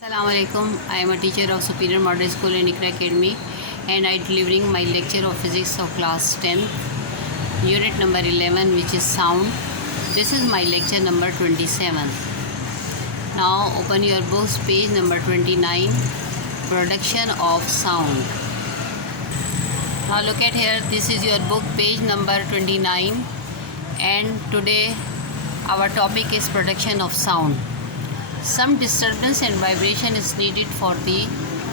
Assalamualaikum. I am a teacher of Superior Model School and Iqra Academy, and I delivering my lecture of physics of class 10, unit number 11, which is sound. This is my lecture number 27. Now open your books, page number 29, production of sound. Now look at here, this is your book, page number 29, and today our topic is production of sound. Some disturbance and vibration is needed for the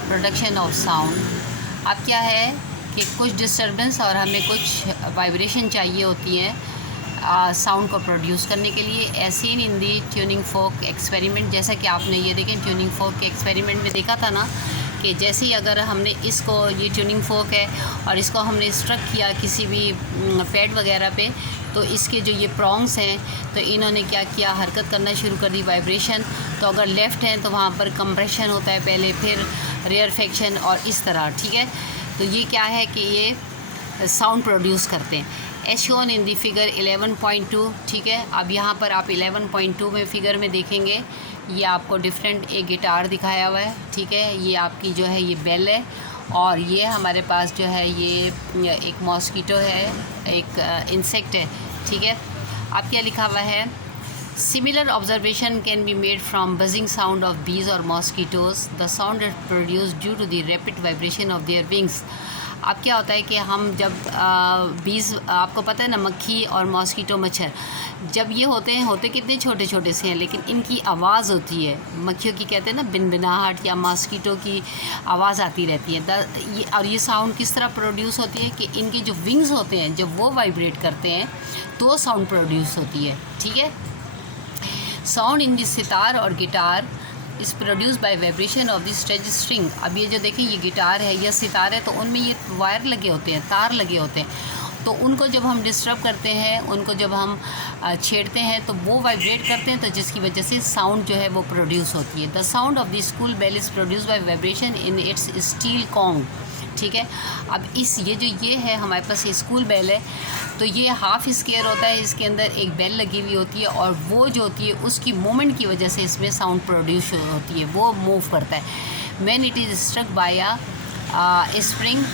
production of sound. अब क्या है कि कुछ disturbance और हमें कुछ vibration चाहिए होती है साउंड को प्रोड्यूस करने के लिए, ऐसे ही इन दी ट्यूनिंग फोक एक्सपेरिमेंट। जैसा कि आपने ये देखें ट्यूनिंग फोक के एक्सपेरिमेंट में देखा था ना कि जैसे ही अगर हमने इसको, ये ट्यूनिंग फोक है और इसको हमने स्ट्रक किया किसी भी पैड वगैरह पे, तो इसके जो ये प्रॉन्ग्स हैं तो इन्होंने क्या किया, हरकत करना शुरू कर दी, वाइब्रेशन। तो अगर लेफ़्ट हैं तो वहाँ पर कंप्रेशन होता है पहले, फिर रेयरफेक्शन और इस तरह, ठीक है। तो ये क्या है कि ये साउंड प्रोड्यूस करते हैं, as shown in the figure 11.2, ठीक है। अब यहाँ पर आप 11.2 में फिगर में देखेंगे, ये आपको डिफरेंट एक गिटार दिखाया हुआ है, ठीक है। ये आपकी जो है ये बेल है, और ये हमारे पास जो है ये एक मॉस्किटो है, एक इंसेक्ट है, ठीक है। अब क्या लिखा हुआ है, similar observation can be made from buzzing sound of bees और mosquitoes, the sound is produce due to the rapid vibration of their wings. अब क्या होता है कि हम जब बीज, आपको पता है ना, मक्खी और मॉस्किटो मच्छर जब ये होते कितने छोटे छोटे से हैं, लेकिन इनकी आवाज़ होती है, मक्खियों की कहते हैं ना बिनबिनाहट, या मॉस्किटो की आवाज़ आती रहती है। और ये साउंड किस तरह प्रोड्यूस होती है कि इनकी जो विंग्स होते हैं जब वो वाइब्रेट करते हैं तो साउंड प्रोड्यूस होती है, ठीक है। साउंड इन द सितार और guitar is produce by vibration of the stretch string. अब ये जो देखें ये गिटार है या सितार है, तो उनमें ये वायर लगे होते हैं, तार लगे होते हैं, तो उनको जब हम डिस्टर्ब करते हैं, उनको जब हम छेड़ते हैं तो वो वाइब्रेट करते हैं, तो जिसकी वजह से साउंड जो है वो प्रोड्यूस होती है। The sound of the school bell is produce by vibration in its steel gong, ठीक है। अब ये है हमारे पास ये स्कूल बेल है, तो ये हाफ स्क्वायर होता है, इसके अंदर एक बेल लगी हुई होती है, और वो जो होती है उसकी मूवमेंट की वजह से इसमें साउंड प्रोड्यूस होती है, वो मूव करता है। When it is struck by a spring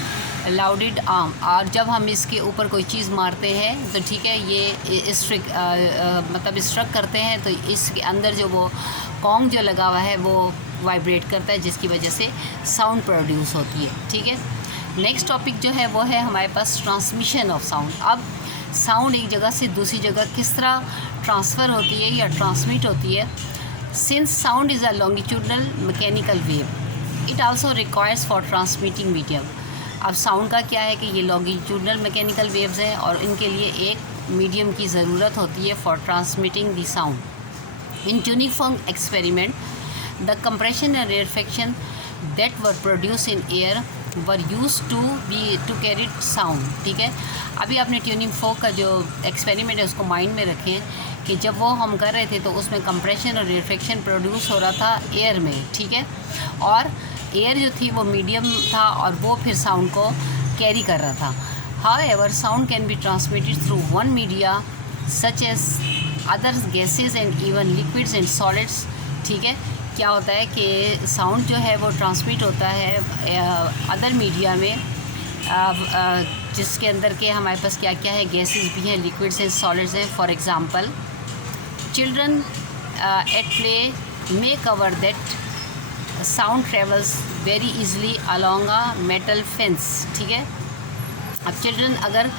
loaded arm, और जब हम इसके ऊपर कोई चीज़ मारते हैं तो ठीक है, ये मतलब स्ट्रक करते हैं, तो इसके अंदर जो वो कॉन्ग जो लगा हुआ है वो वाइब्रेट करता है, जिसकी वजह से साउंड प्रोड्यूस होती है, ठीक है। नेक्स्ट टॉपिक जो है वो है हमारे पास ट्रांसमिशन ऑफ साउंड। अब साउंड एक जगह से दूसरी जगह किस तरह ट्रांसफ़र होती है या ट्रांसमिट होती है। Since sound is a longitudinal mechanical wave, it also requires for transmitting medium. अब साउंड का क्या है कि ये लॉन्गिट्यूडनल मैकेनिकल वेव्स हैं, और इनके लिए एक मीडियम की ज़रूरत होती है for transmitting the sound. In tuning fork experiment the compression and rarefaction that were produce in air were use to carry sound, ठीक है। अभी आपने ट्यूनिंग फोक का जो एक्सपेरिमेंट है उसको माइंड में रखें कि जब वो हम कर रहे थे तो उसमें कंप्रेशन और रेयरफेक्शन प्रोड्यूस हो रहा था एयर में, ठीक है, और एयर जो थी वो मीडियम था और वो फिर साउंड को कैरी कर रहा था। However sound can be transmitted through one media such as other gases and even liquids and solids, ठीक है। क्या होता है कि साउंड जो है वो ट्रांसमिट होता है अदर मीडिया में, जिसके अंदर के हमारे पास क्या क्या है, गैसेस भी हैं, लिक्विड्स एंड सॉलिड्स हैं। For example children at play may cover that sound travels very easily along a metal fence, ठीक है। अब चिल्ड्रन अगर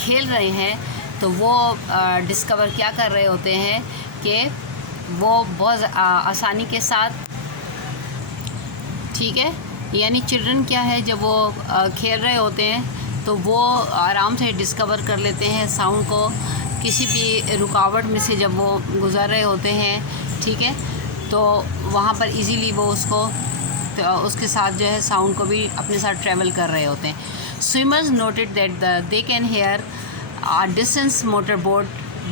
खेल रहे हैं तो वो डिस्कवर क्या कर रहे होते हैं कि वो बहुत आसानी के साथ, ठीक है, यानी चिल्ड्रन क्या है जब वो खेल रहे होते हैं तो वो आराम से डिस्कवर कर लेते हैं साउंड को, किसी भी रुकावट में से जब वो गुज़र रहे होते हैं, ठीक है, तो वहाँ पर इजीली वो उसको, तो उसके साथ जो है साउंड को भी अपने साथ ट्रैवल कर रहे होते हैं। Swimmers noted that they can hear distance motor boat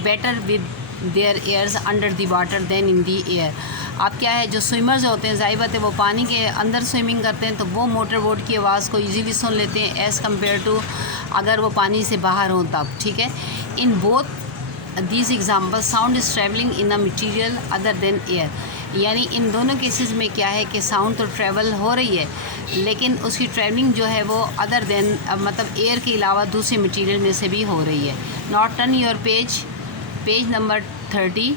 better with their ears under the water than in the air. अब क्या है, जो स्विमर्स होते हैं, ज़ाहिर बात है वो पानी के अंदर स्विमिंग करते हैं, तो वो मोटर बोट की आवाज़ को इजीली सुन लेते हैं एज़ कम्पेयर टू अगर वो पानी से बाहर हों तब, ठीक है। In both these examples sound is traveling in a material other than air, यानी इन दोनों केसेस में क्या है कि साउंड तो ट्रैवल हो रही है, लेकिन उसकी ट्रैवलिंग जो है वो अदर देन मतलब एयर के अलावा दूसरे मटेरियल में से भी हो रही है। Now turn your page number 30।